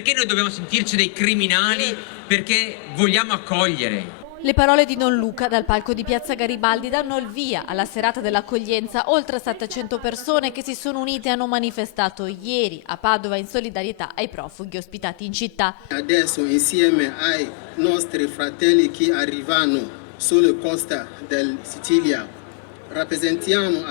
Perché noi dobbiamo sentirci dei criminali perché vogliamo accogliere? Le parole di Don Luca dal palco di Piazza Garibaldi danno il via alla serata dell'accoglienza. Oltre 700 persone che si sono unite hanno manifestato ieri a Padova in solidarietà ai profughi ospitati in città. Adesso insieme ai nostri fratelli che arrivano sulle coste della Sicilia rappresentiamo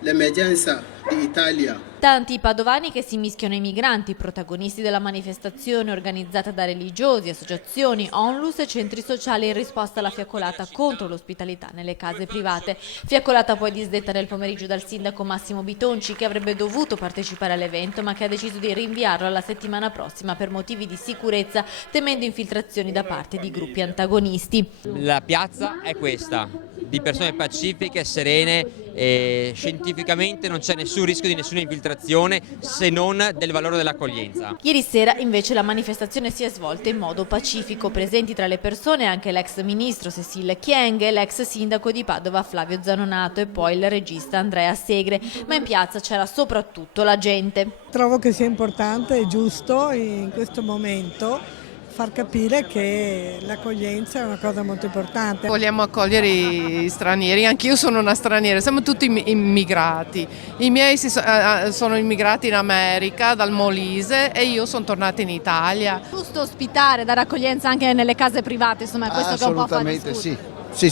l'emergenza d'Italia. Tanti padovani che si mischiano ai migranti, protagonisti della manifestazione organizzata da religiosi, associazioni, onlus e centri sociali in risposta alla fiaccolata contro l'ospitalità nelle case private. Fiaccolata poi disdetta nel pomeriggio dal sindaco Massimo Bitonci, che avrebbe dovuto partecipare all'evento ma che ha deciso di rinviarlo alla settimana prossima per motivi di sicurezza, temendo infiltrazioni da parte di gruppi antagonisti. La piazza è questa, di persone pacifiche, serene, e scientificamente non c'è nessun rischio di nessuna infiltrazione se non del valore dell'accoglienza. Ieri sera invece la manifestazione si è svolta in modo pacifico, presenti tra le persone anche l'ex ministro Cécile Kyenge, l'ex sindaco di Padova Flavio Zanonato e poi il regista Andrea Segre, ma in piazza c'era soprattutto la gente. Trovo che sia importante e giusto in questo momento far capire che l'accoglienza è una cosa molto importante. Vogliamo accogliere i stranieri, anch'io sono una straniera, siamo tutti immigrati. I miei sono immigrati in America, dal Molise, e io sono tornata in Italia. Giusto ospitare, dare accoglienza anche nelle case private, insomma, questo che un po' fa discutere. Sì,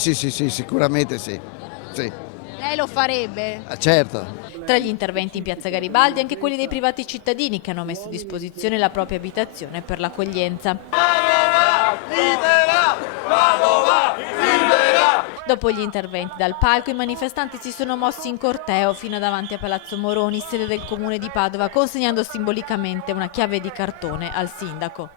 sicuramente sì. Lei lo farebbe? Certo. Tra gli interventi in Piazza Garibaldi anche quelli dei privati cittadini che hanno messo a disposizione la propria abitazione per l'accoglienza. Dopo gli interventi dal palco, i manifestanti si sono mossi in corteo fino davanti a Palazzo Moroni, sede del comune di Padova, consegnando simbolicamente una chiave di cartone al sindaco.